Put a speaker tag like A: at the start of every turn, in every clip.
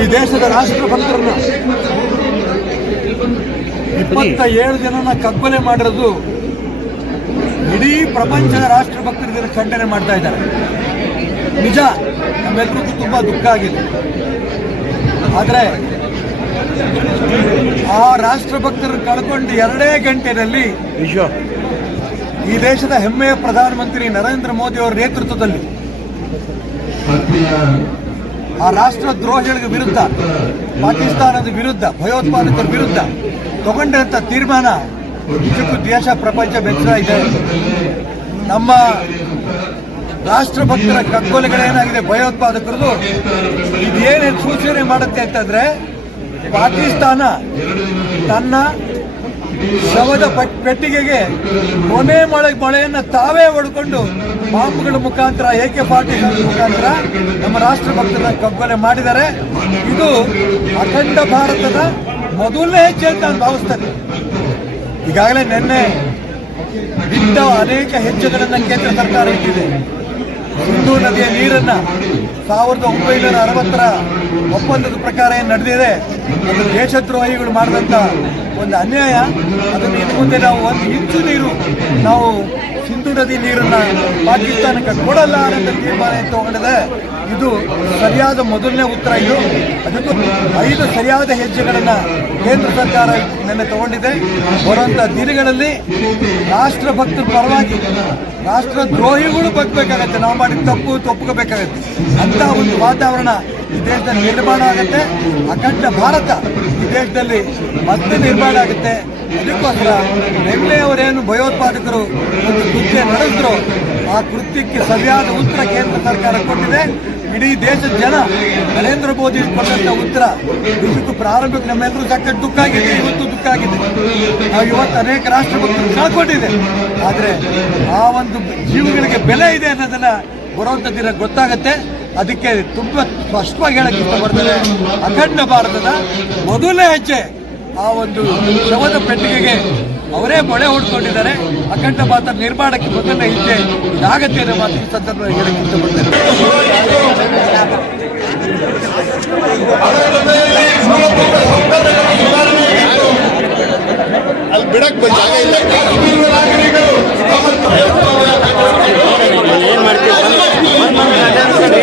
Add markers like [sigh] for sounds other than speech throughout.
A: ಈ ದೇಶದ ರಾಷ್ಟ್ರಭಕ್ತರನ್ನ ಇಪ್ಪತ್ತ ಏಳು ಜನನ ಕಗ್ಗೊಲೆ ಮಾಡಿರೋದು ಇಡೀ ಪ್ರಪಂಚದ ರಾಷ್ಟ್ರಭಕ್ತರ ಖಂಡನೆ ಮಾಡ್ತಾ ಇದ್ದಾರೆ. ನಿಜ ನಮ್ಮೆಲ್ಲರಿಗೂ ತುಂಬಾ ದುಃಖ ಆಗಿದೆ. ಆದರೆ ಆ ರಾಷ್ಟ್ರಭಕ್ತರನ್ನು ಕಳ್ಕೊಂಡು ಎರಡೇ ಗಂಟೆಯಲ್ಲಿ ಈ ದೇಶದ ಹೆಮ್ಮೆಯ ಪ್ರಧಾನಮಂತ್ರಿ ನರೇಂದ್ರ ಮೋದಿ ಅವರ ನೇತೃತ್ವದಲ್ಲಿ ಆ ರಾಷ್ಟ್ರ ದ್ರೋಹಿಗಳ ವಿರುದ್ಧ, ಪಾಕಿಸ್ತಾನದ ವಿರುದ್ಧ, ಭಯೋತ್ಪಾದಕರ ವಿರುದ್ಧ ತಗೊಂಡಂತ ತೀರ್ಮಾನ ನಿಜಕ್ಕೂ ದೇಶ ಪ್ರಪಂಚ ಬೆಚ್ಚರ ಇದೆ. ನಮ್ಮ ರಾಷ್ಟ್ರಭಕ್ತರ ಕಗ್ಗೊಲೆಗಳೇನಾಗಿದೆ ಭಯೋತ್ಪಾದಕರದು. ಇದೇನೇನು ಸೂಚನೆ ಮಾಡುತ್ತೆ ಅಂತಂದ್ರೆ, ಪಾಕಿಸ್ತಾನ ತನ್ನ ಶವದ ಪಟ್- ಪೆಟ್ಟಿಗೆಗೆ ಕೊನೆ ಮಳೆ ಮಳೆಯನ್ನು ತಾವೇ ಹೊಡ್ಕೊಂಡು ಬಾಂಬ್ಗಳ ಮುಖಾಂತರ ಏಕೆ ಪಾರ್ಟಿ ಮುಖಾಂತರ ನಮ್ಮ ರಾಷ್ಟ್ರಭಕ್ತನ ಕಬ್ಬನೆ ಮಾಡಿದ್ದಾರೆ. ಇದು ಅಖಂಡ ಭಾರತದ ಮೊದಲನೇ ಹೆಜ್ಜೆ ಅಂತ ನಾನು ಭಾವಿಸ್ತೇನೆ ಈಗಾಗಲೇ ನಿನ್ನೆ ಇಂತ ಅನೇಕ ಹೆಜ್ಜೆಗಳನ್ನು ಕೇಂದ್ರ ಸರ್ಕಾರ ಇಟ್ಟಿದೆ. ಸಿಂಧೂ ನದಿಯ ನೀರನ್ನ ಸಾವಿರದ ಒಂಬೈನೂರ ಅರವತ್ತರ ಒಪ್ಪಂದದ ಪ್ರಕಾರ ಏನು ನಡೆದಿದೆ? ಅದು ದೇಶದ್ರೋಹಿಗಳು ಮಾಡಿದಂಥ ಒಂದು ಅನ್ಯಾಯ, ಅದನ್ನು ಇನ್ನು ಮುಂದೆ ನಾವು ಒಂದು ಇಂಚು ನೀರು, ನಾವು ಸಿಂಧು ನದಿ ನೀರನ್ನ ಪಾಕಿಸ್ತಾನಕ್ಕೆ ಕೊಡಲ್ಲ ಅನ್ನೋ ತೀರ್ಮಾನ ತಗೊಂಡಿದೆ ಇದು ಸರಿಯಾದ ಮೊದಲನೇ ಉತ್ತರ ಇದು. ಅದಕ್ಕೂ ಐದು ಸರಿಯಾದ ಹೆಜ್ಜೆಗಳನ್ನು ಕೇಂದ್ರ ಸರ್ಕಾರ ನಿನ್ನೆ ತಗೊಂಡಿದೆ. ಬರುವಂತ ದಿನಗಳಲ್ಲಿ ರಾಷ್ಟ್ರಭಕ್ತರ ಪರವಾಗಿ ರಾಷ್ಟ್ರ ದ್ರೋಹಿಗಳು ಬಗ್ಬೇಕಾಗತ್ತೆ ನಾವು ಮಾಡಿದ ತಪ್ಪು ತಪ್ಪುಕೋಬೇಕಾಗತ್ತೆ ಅಂತ ಒಂದು ವಾತಾವರಣ ಈ ದೇಶದಲ್ಲಿ ನಿರ್ಮಾಣ ಆಗುತ್ತೆ. ಅಖಂಡ ಭಾರತ ಈ ದೇಶದಲ್ಲಿ ಮತ್ತೆ ನಿರ್ಮಾಣ ಆಗುತ್ತೆ. ಅದಕ್ಕೋಸ್ಕರ ಅವರೇನು ಭಯೋತ್ಪಾದಕರು ಒಂದು ಕೃತ್ಯ ನಡೆಸಿದ್ರು ಆ ಕೃತ್ಯಕ್ಕೆ ಸರಿಯಾದ ಉತ್ತರ ಕೇಂದ್ರ ಸರ್ಕಾರ ಕೊಟ್ಟಿದೆ. ಇಡೀ ದೇಶದ ಜನ ನರೇಂದ್ರ ಮೋದಿ ಕೊಟ್ಟಂತ ಉತ್ತರ ಇದಕ್ಕೂ ಪ್ರಾರಂಭಕ್ಕೆ ನಮ್ಮೆಲ್ಲರೂ ಸಾಕಷ್ಟು ದುಃಖ ಆಗಿದೆ. ಇವತ್ತು ದುಃಖ ಆಗಿದೆ. ನಾವು ಇವತ್ತು ಅನೇಕ ರಾಷ್ಟ್ರಭಕ್ತರು ಕಳ್ಕೊಂಡಿದೆ ಆದರೆ ಆ ಒಂದು ಜೀವಗಳಿಗೆ ಬೆಲೆ ಇದೆ ಅನ್ನೋದನ್ನ ಬರುವಂತ ದಿನ ಗೊತ್ತಾಗತ್ತೆ. ಅದಕ್ಕೆ ತುಂಬಾ ಸ್ಪಷ್ಟವಾಗಿ ಹೇಳಕ್ಕೆ ಇಷ್ಟಪಡ್ತಾರೆ ಅಖಂಡ ಭಾರತದ ಮೊದಲನೇ ಹೆಜ್ಜೆ ಆ ಒಂದು ಶವದ ಪೆಟ್ಟಿಗೆಗೆ ಅವರೇ ಮೊಳೆ ಹೊಡ್ಕೊಂಡಿದ್ದಾರೆ. ಅಖಂಡ ಭಾರತ ನಿರ್ಮಾಣಕ್ಕೆ ಮೊದಲನೇ ಹೆಜ್ಜೆ ಇದಾಗತ್ತೆ ಅನ್ನೋ ಮಾತು ಈ ಸಂದರ್ಭದಲ್ಲಿ ಹೇಳಕ್ಕೆ ಇಷ್ಟಪಡ್ತೇನೆ.
B: ಅಲ್ಲಿ ಬಿಡಕ್ ಬಂದ ಜಾಗ ಇಲ್ಲ. ಅವಾಗ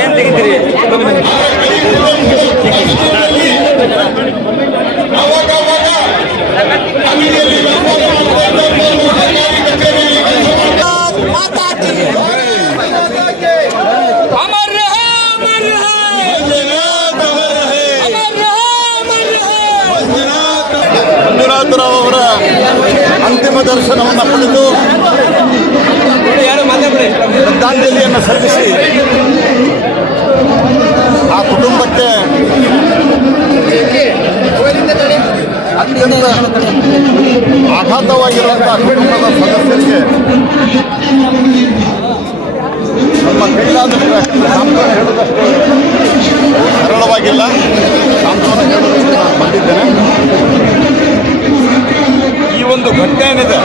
B: ಏನಿದೆ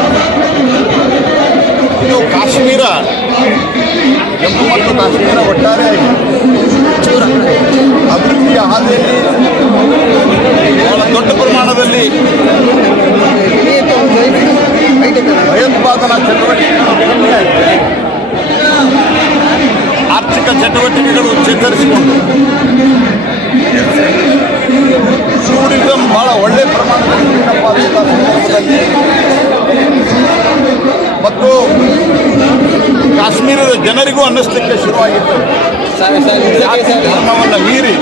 B: ಇದು ಕಾಶ್ಮೀರ. ಜಮ್ಮು ಮತ್ತು ಕಾಶ್ಮೀರ ಒಟ್ಟಾರೆ ಅಭಿವೃದ್ಧಿಯ ಹಾದಿಯಲ್ಲಿ ಬಹಳ ದೊಡ್ಡ ಪ್ರಮಾಣದಲ್ಲಿ ಭಯೋತ್ಪಾದನಾ ಚಟುವಟಿಕೆಗಳು ಆರ್ಥಿಕ ಚಟುವಟಿಕೆಗಳು ಚೇತರಿಸಿಕೊಂಡು. ಟೂರಿಸಂ ಬಹಳ ಒಳ್ಳೆ ಪ್ರಮಾಣದಲ್ಲಿ ಸಂದರ್ಭದಲ್ಲಿ ಮತ್ತು ಕಾಶ್ಮೀರದ ಜನರಿಗೂ ಅನ್ನಿಸ್ಲಿಕ್ಕೆ ಶುರುವಾಗಿತ್ತು. ಜಾತಿ ಧರ್ಮವನ್ನು ಮೀರಿ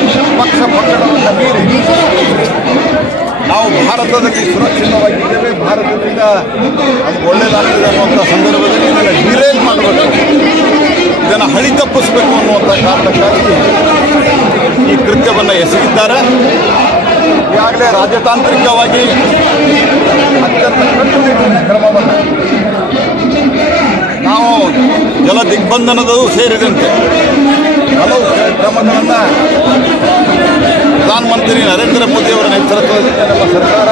B: ಪಕ್ಷ ಪಕ್ಷಣವನ್ನು ಮೀರಿ ನಾವು ಭಾರತದಲ್ಲಿ ಸುರಕ್ಷಿತವಾಗಿದ್ದೇವೆ. ಭಾರತದಿಂದ ಅದು ಒಳ್ಳೆಯದಾಗ್ತದೆ ಅನ್ನುವಂಥ ಸಂದರ್ಭದಲ್ಲಿ ಇದನ್ನು ಡಿರೇಲ್ ಮಾಡಬೇಕು. ಇದನ್ನು ಹಳಿ ತಪ್ಪಿಸ್ಬೇಕು ಅನ್ನುವಂಥ ಕಾರಣಕ್ಕಾಗಿ ಈ ಕೃತ್ಯವನ್ನು ಎಸಗಿದ್ದಾರೆ. ಈಗಾಗಲೇ ರಾಜತಾಂತ್ರಿಕವಾಗಿ ಅತ್ಯಂತ ಕಟ್ಟುನಿಟ್ಟಿನ ಕ್ರಮವನ್ನು ನಾವು ಜಲ ದಿಗ್ಬಂಧನದೂ ಸೇರಿದಂತೆ ಹಲವು ಕ್ರಮಗಳನ್ನು ಪ್ರಧಾನಮಂತ್ರಿ ನರೇಂದ್ರ ಮೋದಿಯವರ ನೇತೃತ್ವದಲ್ಲಿ ನಮ್ಮ ಸರ್ಕಾರ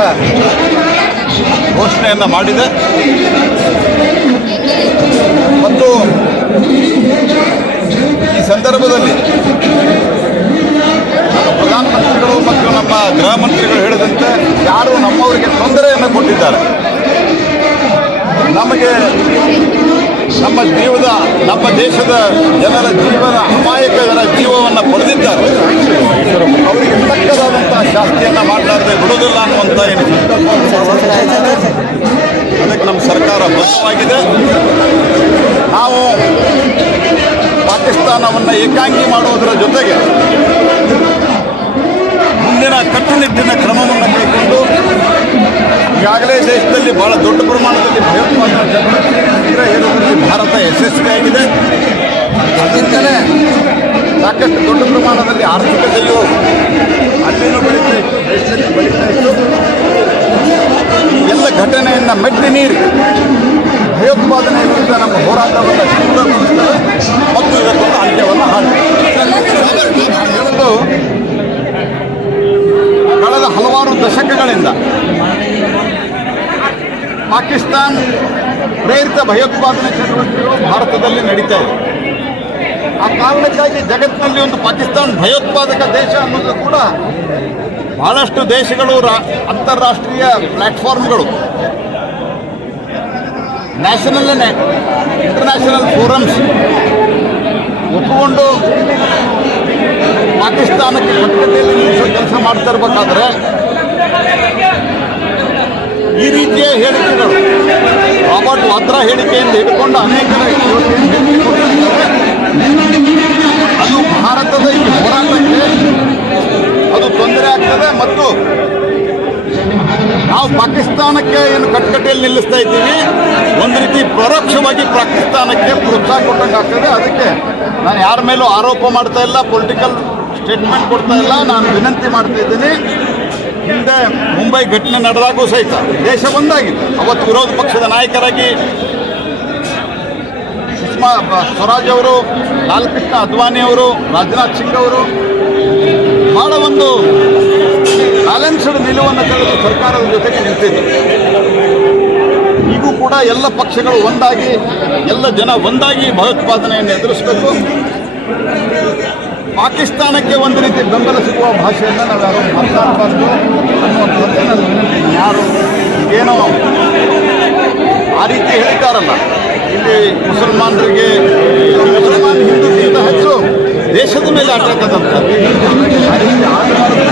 B: ಘೋಷಣೆಯನ್ನು ಮಾಡಿದೆ. ಮತ್ತು ಈ ಸಂದರ್ಭದಲ್ಲಿ ಪ್ರಧಾನಮಂತ್ರಿಗಳು ಮತ್ತು ನಮ್ಮ ಗೃಹ ಮಂತ್ರಿಗಳು ಹೇಳಿದಂತೆ ಯಾರು ನಮ್ಮವರಿಗೆ ತೊಂದರೆಯನ್ನು ಕೊಟ್ಟಿದ್ದಾರೆ. ನಮಗೆ ನಮ್ಮ ಜೀವದ, ನಮ್ಮ ದೇಶದ ಜನರ ಜೀವನ ಅಮಾಯಕರ ಜೀವವನ್ನು ಪಡೆದಿದ್ದಾರೆ. ಅವರಿಗೆ ತಕ್ಕದಾದಂತಹ ಶಾಸ್ತಿಯನ್ನು ಮಾಡಲಾರದೆ ಬಿಡೋದಿಲ್ಲ ಅನ್ನುವಂಥ ಏನು ಅದಕ್ಕೆ ನಮ್ಮ ಸರ್ಕಾರ ಬದ್ಧವಾಗಿದೆ. ನಾವು ಪಾಕಿಸ್ತಾನವನ್ನು ಏಕಾಂಗಿ ಮಾಡುವುದರ ಜೊತೆಗೆ ಮುಂದಿನ ಕಟ್ಟುನಿಟ್ಟಿನ ಕ್ರಮವನ್ನು ಕೈಗೊಂಡು ಈಗಾಗಲೇ ದೇಶದಲ್ಲಿ ಬಹಳ ದೊಡ್ಡ ಪ್ರಮಾಣದಲ್ಲಿ ಭಯೋತ್ಪಾದನೆ ಯಶಸ್ವಿಯಾಗಿದೆ. ಅದರಿಂದಲೇ ಸಾಕಷ್ಟು ದೊಡ್ಡ ಪ್ರಮಾಣದಲ್ಲಿ ಆರ್ಥಿಕತೆಯು ಅಲ್ಲಿನೂ ಬೆಳೀತಾ ಇತ್ತು ಎಲ್ಲ ಘಟನೆಯನ್ನು ಮೆಟ್ಟಿ ನೀರಿ ಭಯೋತ್ಪಾದನೆ ವಿರುದ್ಧ ನಮ್ಮ ಹೋರಾಟವನ್ನು ತೀವ್ರಗೊಳಿಸ್ತದೆ ಮತ್ತು ಇದಕ್ಕೊಂದು ಅಂತ್ಯವನ್ನು ಹಾಕಿ ಕಳೆದ ಹಲವಾರು ದಶಕಗಳಿಂದ ಪಾಕಿಸ್ತಾನ್ ಪ್ರೇರಿತ ಭಯೋತ್ಪಾದನೆ ಚಟುವಟಿಕೆಗಳು ಭಾರತದಲ್ಲಿ ನಡೀತಾ ಇದೆ. ಆ ಕಾರಣಕ್ಕಾಗಿ ಜಗತ್ತಿನಲ್ಲಿ ಒಂದು ಪಾಕಿಸ್ತಾನ್ ಭಯೋತ್ಪಾದಕ ದೇಶ ಅನ್ನೋದು ಕೂಡ ಬಹಳಷ್ಟು ದೇಶಗಳು ರಾ, ಅಂತಾರಾಷ್ಟ್ರೀಯ ಪ್ಲ್ಯಾಟ್ಫಾರ್ಮ್ಗಳು ನ್ಯಾಷನಲ್ ಇಂಟರ್ನ್ಯಾಷನಲ್ ಫೋರಮ್ಸ್ ಒಪ್ಪಿಕೊಂಡು ಪಾಕಿಸ್ತಾನಕ್ಕೆ ಕಟ್ಟಕತೆಯಲ್ಲಿ ನಿಲ್ಲಿಸೋ ಕೆಲಸ ಮಾಡ್ತಾ ಇರಬೇಕಾದ್ರೆ ಈ ರೀತಿಯ ಹೇಳಿಕೆಗಳು. ರಾಬರ್ಟ್ ವಾದ್ರಾ ಹೇಳಿಕೆಯಿಂದ ಹಿಡ್ಕೊಂಡು ಅನೇಕ ಅದು ಭಾರತದ ಈ ಹೋರಾಟಕ್ಕೆ ಅದು ತೊಂದರೆ ಆಗ್ತದೆ ಮತ್ತು ನಾವು ಪಾಕಿಸ್ತಾನಕ್ಕೆ ಏನು ಕಟ್ಕಟೆಯಲ್ಲಿ ನಿಲ್ಲಿಸ್ತಾ ಇದ್ದೀವಿ, ಒಂದು ರೀತಿ ಪರೋಕ್ಷವಾಗಿ ಪಾಕಿಸ್ತಾನಕ್ಕೆ ಪ್ರೋತ್ಸಾಹ ಕೊಟ್ಟಂಗೆ ಅದಕ್ಕೆ ನಾನು ಯಾರ ಮೇಲೂ ಆರೋಪ ಮಾಡ್ತಾ ಇಲ್ಲ, ಪೊಲಿಟಿಕಲ್ ಸ್ಟೇಟ್ಮೆಂಟ್ ಕೊಡ್ತಾ ಇಲ್ಲ, ನಾನು ವಿನಂತಿ ಮಾಡ್ತಾ ಇದ್ದೀನಿ. ಹಿಂದೆ ಮುಂಬೈ ಘಟನೆ ನಡೆದಾಗೂ ಸಹಿತ ದೇಶ ಒಂದಾಗಿದೆ. ಅವತ್ತು ವಿರೋಧ ಪಕ್ಷದ ನಾಯಕರಾಗಿ ಸುಷ್ಮಾ, ಸ್ವರಾಜ್ ಅವರು, ಲಾಲ್ಕೃಷ್ಣ ಅದ್ವಾನಿ ಅವರು, ರಾಜನಾಥ್ ಸಿಂಗ್ ಅವರು ಬಹಳ ಒಂದು ಬ್ಯಾಲೆನ್ಸ್ಡ್ ನಿಲುವನ್ನು ತೆಗೆದು ಸರ್ಕಾರದ ಜೊತೆಗೆ ನಿಂತಿದೆ ಈಗೂ ಕೂಡ ಎಲ್ಲ ಪಕ್ಷಗಳು ಒಂದಾಗಿ, ಎಲ್ಲ ಜನ ಒಂದಾಗಿ ಭಯೋತ್ಪಾದನೆಯನ್ನು ಎದುರಿಸಬೇಕು. ಪಾಕಿಸ್ತಾನಕ್ಕೆ ಒಂದು ರೀತಿ ಬೆಂಬಲ ಸಿಗುವ ಭಾಷೆಯನ್ನು ನಾವು ಯಾರು ಮಾತನಾಡಬಾರ್ದು ಅನ್ನುವಂಥದ್ದೇ ನನ್ನ ವಿನಂತಿ ಯಾರು ಏನೋ ಆ ರೀತಿ ಹೇಳ್ತಾರಲ್ಲ ಇಲ್ಲಿ ಮುಸಲ್ಮಾನರಿಗೆ, ಮುಸಲ್ಮಾನ್ ಹಿಂದೂಕ್ಕಿಂತ ಹೆಚ್ಚು ದೇಶದ ಮೇಲೆ ಅಟ್ಯಾಕ್ ಆದಂಥದ್ದು ಆ ರೀತಿ ಆಗಬಾರ್ದು.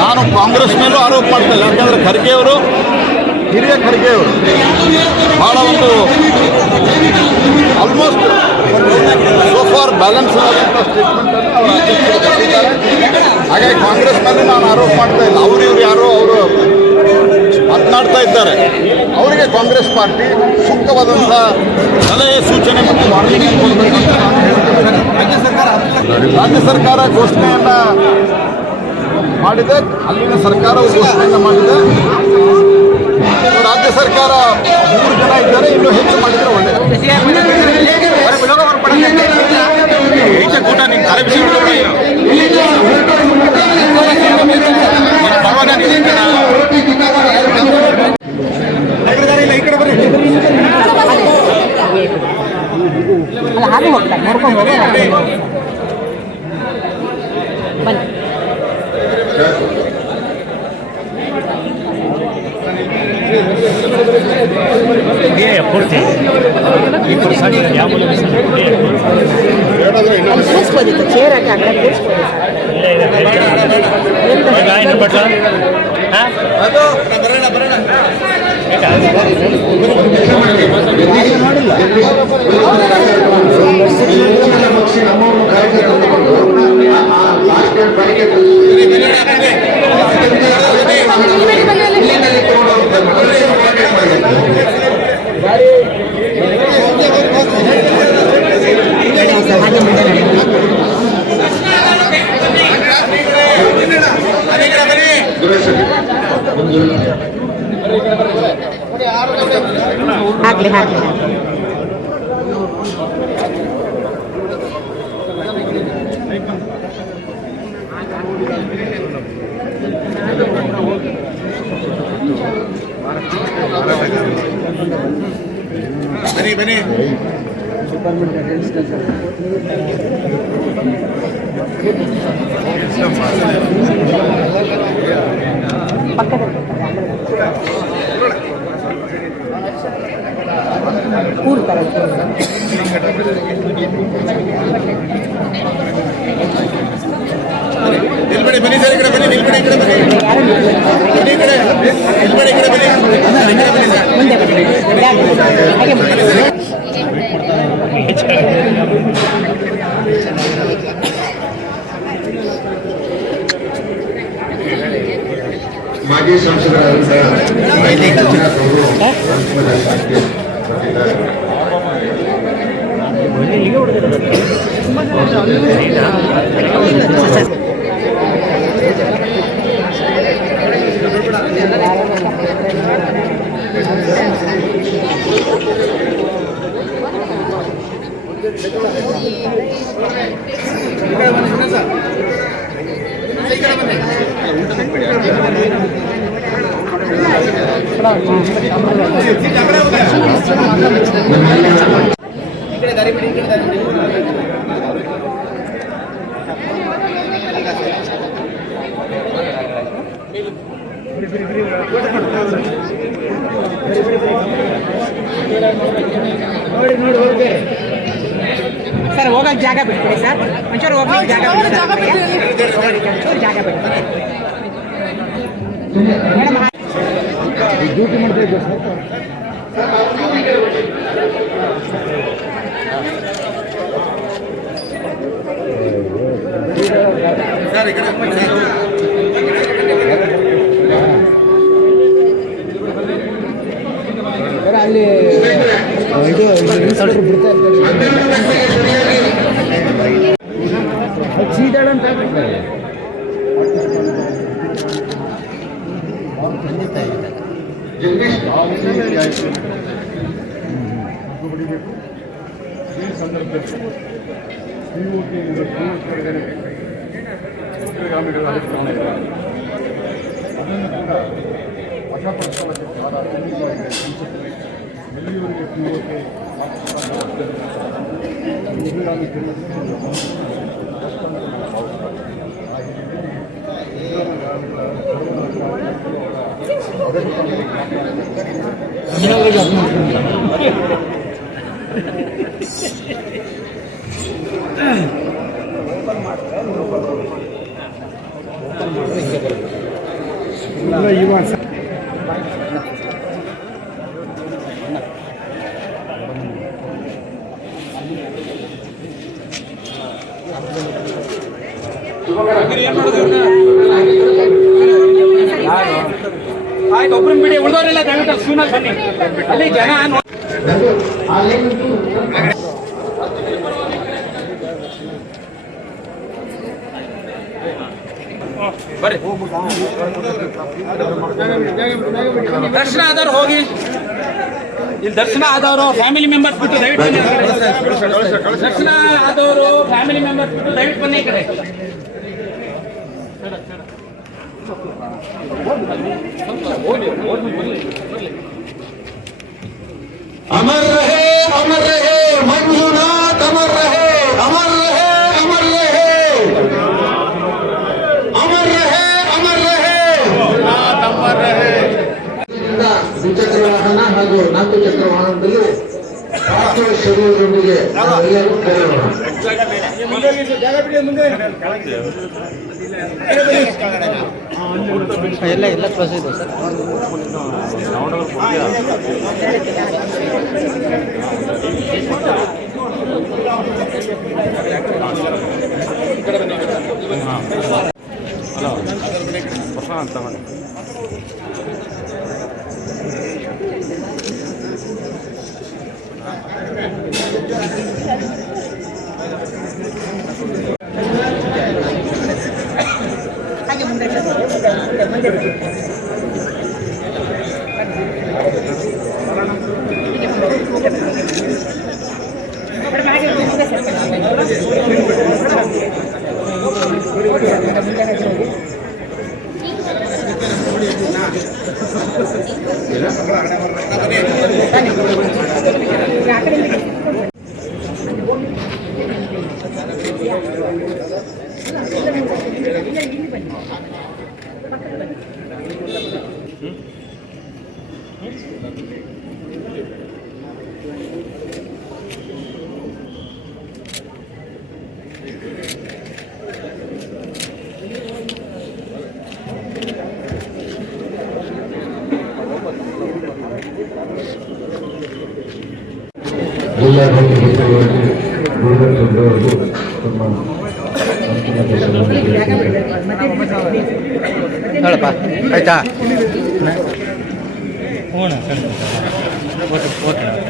B: ನಾನು ಕಾಂಗ್ರೆಸ್ ಮೇಲೂ ಆರೋಪ ಮಾಡ್ತಾ ಇಲ್ಲ ಯಾಕಂದರೆ ಖರ್ಗೆಯವರು, ಹಿರಿಯ ಖರ್ಗೆಯವರು ಭಾಳ ಒಂದು ಸೋಫಾರ್ ಬ್ಯಾಲೆನ್ಸ್ ಆದಂಥ ಸ್ಟೇಟ್ಮೆಂಟನ್ನು ಅವರು ಅಧ್ಯಕ್ಷರು ಕೊಟ್ಟಿದ್ದಾರೆ ಹಾಗಾಗಿ ಕಾಂಗ್ರೆಸ್ ಮೇಲೆ ನಾನು ಆರೋಪ ಮಾಡ್ತಾ ಇಲ್ಲ. ಅವರು ಇವ್ರು ಯಾರೋ ಅವರು ಮಾತನಾಡ್ತಾ ಇದ್ದಾರೆ. ಅವರಿಗೆ ಕಾಂಗ್ರೆಸ್ ಪಾರ್ಟಿ ಸೂಕ್ತವಾದಂಥ ಸಲಹೆ, ಸೂಚನೆ ಮತ್ತು ವಾರ್ನಿಂಗ್ ಕೊಡಬೇಕು ರಾಜ್ಯ ಸರ್ಕಾರ ಘೋಷಣೆಯನ್ನು ಮಾಡಿದೆ. ಅಲ್ಲಿನ ಸರ್ಕಾರವು ಘೋಷಣೆಯನ್ನು ಮಾಡಿದೆ. ರಾಜ್ಯ ಸರ್ಕಾರ ಮೂರು ಜನ ಇದ್ದಾರೆ. ಇನ್ನೂ ಹೆಚ್ಚು ಮಾಡಿದರೆ
C: ಅಲ್ಲ ಹಾಗೆ ಹೋಗ್ತಾರೆ ನೋಡ್ಕೊಂಡು ಹೋಗಿ ಬನ್ನಿ.
D: ಪೂರ್ತಿ.
C: ಕೂರಿಸ್ಬೋದಿತ್ತು ಚೇರ್ ಹಾಕಿ ಆ ಕಡೆ ಕೂರಿಸ್ಬೋದು. ಸರ್ ತರ
E: ನಿಲ್ಬೇಡಿ ಬನ್ನಿ ಸರ್ ಈ ಕಡೆ ಬನ್ನಿ ನಿಲ್ಬೇಡಿ ಈ ಕಡೆ ಬನ್ನಿ ಬನ್ನಿ ಈ ಕಡೆ ನಿಲ್ಬೇಡಿ ಈ ಬನ್ನಿ
C: ಮುಂದೆ ಬನ್ನಿ
F: അതിലേക്ക് ಮಂಜುನಾಥ್ ಅವರು ಅಂತಿಮ ದರ್ಶನಕ್ಕೆ ಬಂದಿದ್ದಾರೆ
C: ಸರ್ ಹೋಗಕ್ಕೆ ಜಾಗ ಬಿಟ್ಬಿಡಿ ಸರ್ ಒಂಚೂರು ಹೋಗ್ಲಿಕ್ಕೆ ಜಾಗ ಬಿಡಿ ಸರ್ ಒಂಚೂರು ಜಾಗ ಬಿಡಿ ಮೇಡಮ್ ಕಡೆ
E: ಸರ್ ಸರ್ 생각이
D: 들면 지나가지 않으면 됩니다. ದರ್ಶನ ಆದವ್ರು ಹೋಗಿ ಇಲ್ಲಿ ದರ್ಶನ ಆದವರು ಫ್ಯಾಮಿಲಿ ಮೆಂಬರ್ಸ್ ಬಿಟ್ಟು ದಯವಿಟ್ಟು. ದರ್ಶನ ಆದವರು ಫ್ಯಾಮಿಲಿ ಮೆಂಬರ್ಸ್ ಬಿಟ್ಟು ದಯವಿಟ್ಟು ಬನ್ನಿ ಈ ಕಡೆ
F: अमर रहे अमर रहे मंजुनाथ अमर रहे अमर रहे अमर रहे अमर रहे अमर रहे अमर रहे ದ್ವಿಚಕ್ರ ವಾಹನ ಹಾಗೂ ನಾಲ್ಕು ಚಕ್ರ ವಾಹನದಲ್ಲಿ ಪಾರ್ಥಿವ ಶರೀರದೊಂದಿಗೆ ನಾವೆಲ್ಲರೂ ಕರೆಯೋಣ
C: ಎಲ್ಲ ಎಲ್ಲ ಪ್ರೊಸೀಜರ್ ಸರ್ ಹಾಗೆ Obrigado. [laughs]
F: ಜಿಲ್ಲಾಡಳಿತ ಸಚಿವರಿಗೆ ಗುರುದತ್ ಅವರು ತಮ್ಮ ಅಂತಿಮ ಕೆಲಸವನ್ನು ತಿಳಿಸಿದ್ದಾರೆ. ಕೆಲಸವನ್ನು ಕೊಡುತ್ತಿದ್ದಾರೆ.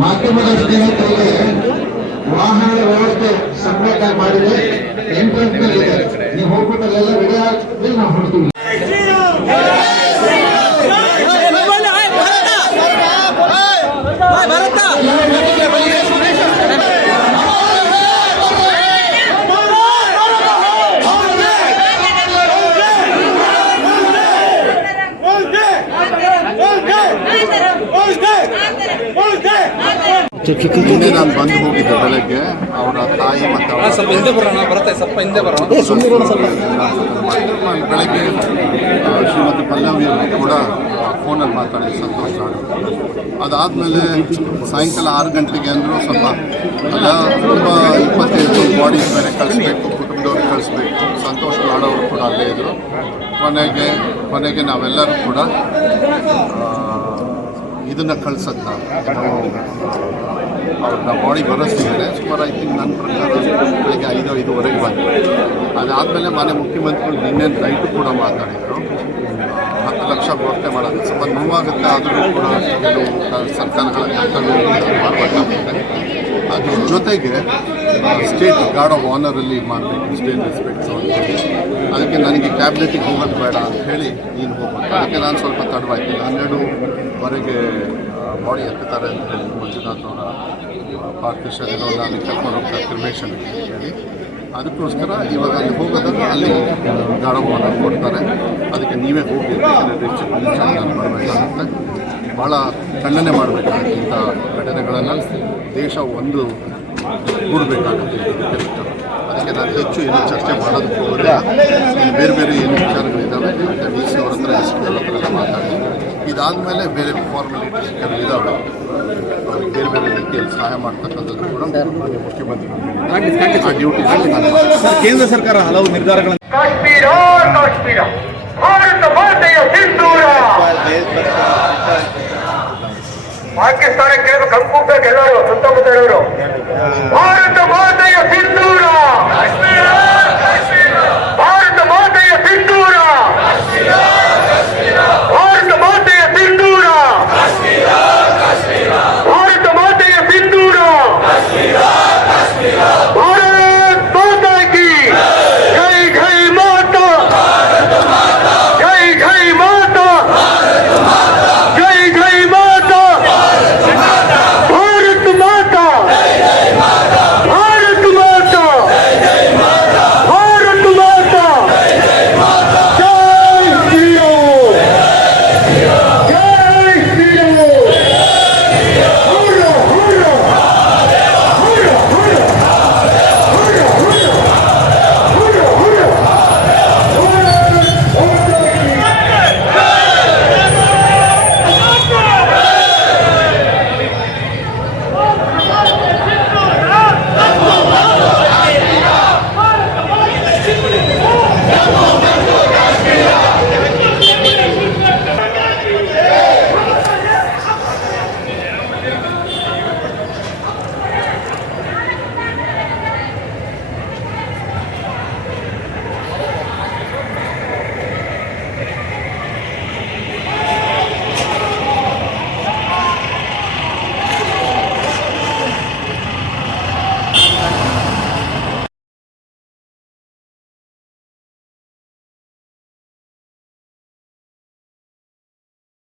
F: ಮಾಧ್ಯಮದ ಸ್ನೇಹಿತರಿಗೆ ವಾಹನ ವ್ಯವಸ್ಥೆ ಸಪರೇಟ್ ಮಾಡಿದೆ ಎಂಟ್ರೆನ್ಸ್ ನೀವು ಹೋಗ್ಬಿಟ್ಟಲ್ಲೆಲ್ಲ ವಿಡಿಯೋ ಆಗಿದ್ರೆ ನಾವು ಹೊಡ್ತೀವಿ
G: ನಿನ್ನೆ ನಾನು ಬಂದು ಹೋಗಿದ್ದೆ ಬೆಳಗ್ಗೆ. ಅವರ ತಾಯಿ ಮತ್ತು ಅವರ
D: ಸ್ವಲ್ಪ ಹಿಂದೆ ಬರೋಣ ಬರುತ್ತೆ ಸ್ವಲ್ಪ ಹಿಂದೆ ಬರೋಣ.
G: ಬೆಳಗ್ಗೆ ಶ್ರೀಮತಿ ಪಲ್ಲವಿ ಕೂಡ ಫೋನಲ್ಲಿ ಮಾತಾಡಿ ಸಂತೋಷ ಅದಾದಮೇಲೆ ಸಾಯಂಕಾಲ ಆರು ಗಂಟೆಗೆ ಅಂದರೂ ಸ್ವಲ್ಪ ಅಲ್ಲ ತುಂಬ ಇಪ್ಪತ್ತೈದು ಬಾಡಿ ಬೇರೆ ಕಳಿಸ್ಬೇಕು ಕುಟುಂಬದವ್ರಿಗೆ ಕಳಿಸ್ಬೇಕು. ಸಂತೋಷ ಮಾಡೋರು ಕೂಡ ಅಲ್ಲೇ ಇದ್ದರು ಕೊನೆಗೆ ಕೊನೆಗೆ ನಾವೆಲ್ಲರೂ ಕೂಡ ಇದನ್ನು ಕಳ್ಸತ್ತ. ಅವ್ರನ್ನ ಬಾಡಿ ಬರೋಷ್ಟಿದ್ದಾರೆ ಸುಮಾರು ಐ ತಿಂಕ್ ನನ್ನ ಪ್ರಕಾರ ಬೆಳಗ್ಗೆ ಐದು, ಐದುವರೆಗೆ ಬಂತು ಅದಾದಮೇಲೆ ಮಾನ್ಯ ಮುಖ್ಯಮಂತ್ರಿಗಳು ನಿನ್ನೆ ನೈಟು ಕೂಡ ಮಾತಾಡಿದರು. ಹತ್ತು ಲಕ್ಷ ಘೋಷಣೆ ಮಾಡೋದು ಸ್ವಲ್ಪ ನೋವಾಗುತ್ತೆ, ಆದರೂ ಕೂಡ ಕೆಲವು ಸರ್ಕಾರಗಳ ಮಾಡಬೇಕಾಗುತ್ತೆ. ಅದ್ರ ಜೊತೆಗೆ ಸ್ಟೇಟ್ ಗಾರ್ಡ್ ಆಫ್ ಆನರಲ್ಲಿ ಮಾಡಬೇಕು ಸ್ಟೇಟ್ ರೆಸ್ಪೆಕ್ಟ್ಸ್ ಅದಕ್ಕೆ ನನಗೆ ಕ್ಯಾಬಿನೆಟಿಗೆ ಹೋಗೋದು ಬೇಡ ಅಂತ ಹೇಳಿ ನೀನು ಹೋಗ್ಬೇಕು. ಅದಕ್ಕೆ ನಾನು ಸ್ವಲ್ಪ ತಡವಾಯ್ತು ಹನ್ನೆರಡುವರೆಗೆ ಬಾಡಿ ಎತ್ತಾರೆ ಅಂತ ಹೇಳಿ ಮಂಜುನಾಥ್ ಅವರ ಶರೀರವನ್ನು ಅಲ್ಲಿ ಕರ್ಕೊಂಡು ಹೋಗ್ತಾರೆ ಕ್ರಿಮೇಷನ್ ಹೇಳಿ ಅದಕ್ಕೋಸ್ಕರ ಇವಾಗ ಅಲ್ಲಿ ಹೋಗೋದನ್ನು ಅಲ್ಲಿ ಗಾಢ ಕೊಡ್ತಾರೆ. ಅದಕ್ಕೆ ನೀವೇ ಹೋಗಿ ಮಾಡಬೇಕಾಗುತ್ತೆ ಭಾಳ ಖಂಡನೆ ಇಂಥ ಘಟನೆಗಳನ್ನು ದೇಶ ಒಂದು ಕೂಡಬೇಕಾಗುತ್ತೆ ಅದಕ್ಕೆ ನಾನು ಹೆಚ್ಚು ಏನು ಚರ್ಚೆ ಮಾಡೋದಕ್ಕೆ ಹೋದರೆ ಬೇರೆ ಬೇರೆ ಏನು ವಿಚಾರಗಳಿದ್ದಾವೆ ಡಿ ಸಿ ಅವ್ರ ಹತ್ರ ಎಸ್ ಪಿ ಅವರ ಮಾತಾಡಿ ಇದಾದಮೇಲೆ ಬೇರೆ ಫಾರ್ಮಾಲಿಟೀಸ್ ಕೆಲವು ಇದ್ದಾವೆ ಬೇರೆ ಬೇರೆ ರೀತಿಯಲ್ಲಿ ಸಹಾಯ ಮಾಡ್ತಕ್ಕಂಥದ್ದು ಕೂಡ ಮಾನ್ಯ ಮುಖ್ಯಮಂತ್ರಿಗಳು ಆ ಡ್ಯೂಟಿ
H: ಕೇಂದ್ರ ಸರ್ಕಾರ ಹಲವು ನಿರ್ಧಾರಗಳನ್ನು
I: ಕಾಶ್ಮೀರ ಕಾಶ್ಮೀರ. ಭಾರತ ಮಾತೆಯ ಸಿಂಧೂರ. ಪಾಕಿಸ್ತಾನ ಕೇಳಬೇಕು ಕಂಪ್ಯೂಟರ್ ಎಲ್ಲರೂ ಸುತ್ತಮುತ್ತ ಇರೋರು ಭಾರತ ಮಾತೆಯ ಸಿಂಧೂರ. ಭಾರತ ಮಾತೆಯ ಸಿಂಧೂರ. ಕಾಶ್ಮೀರ